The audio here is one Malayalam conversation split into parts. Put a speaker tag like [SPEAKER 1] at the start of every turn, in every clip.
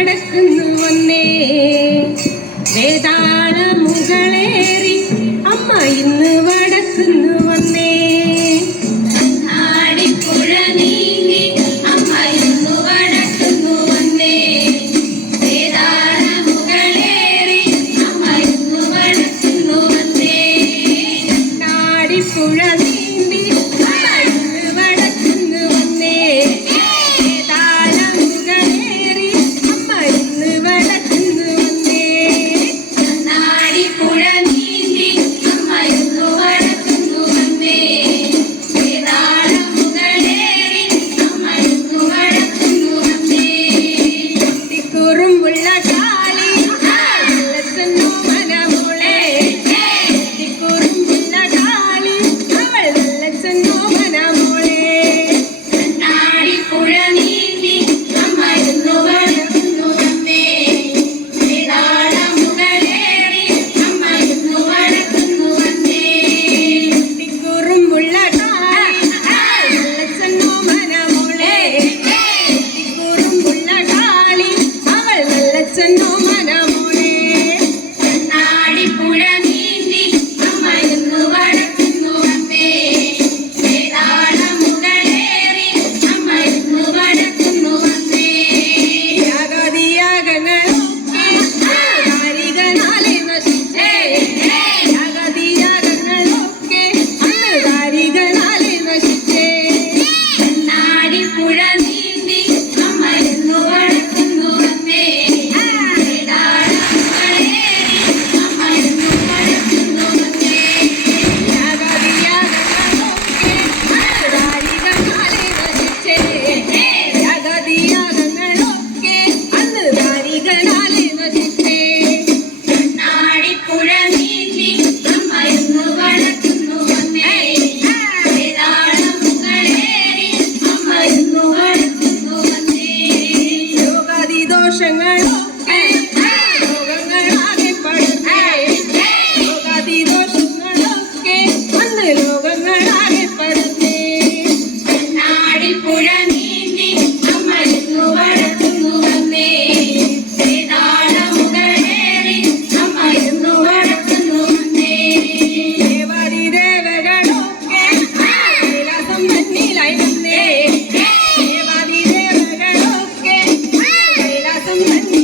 [SPEAKER 1] വടക്കുന്നു സുഖങ്ങളായി പടന്നേ
[SPEAKER 2] പെണ്ണാടിപ്പുഴ നീന്തി അമരുന്നു വടക്കുന്നു വന്നേ.
[SPEAKER 1] Thank you.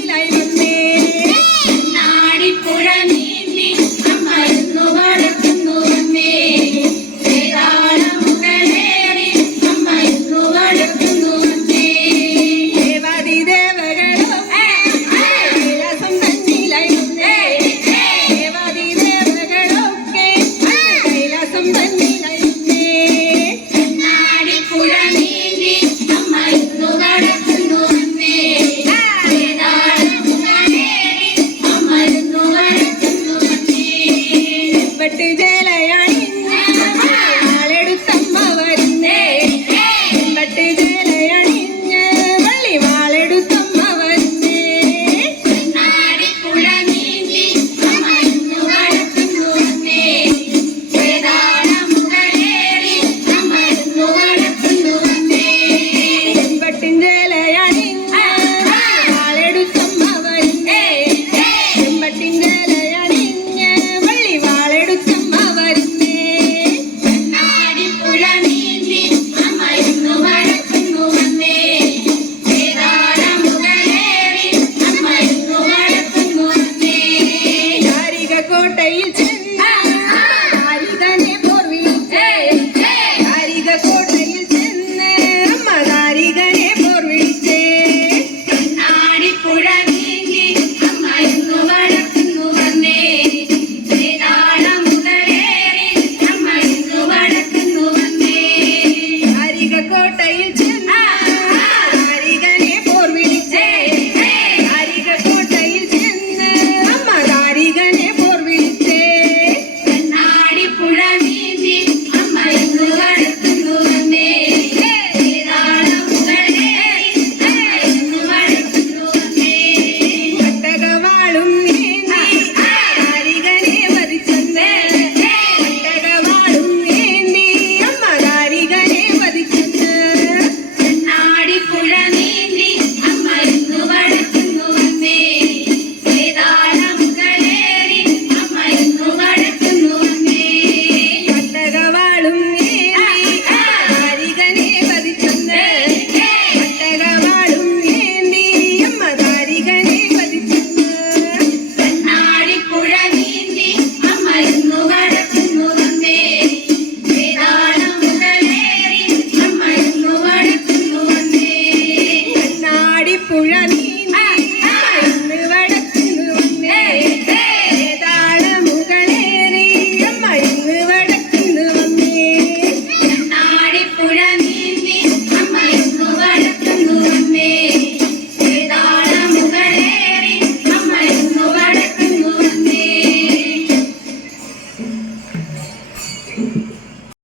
[SPEAKER 1] കോട്ടയിൽ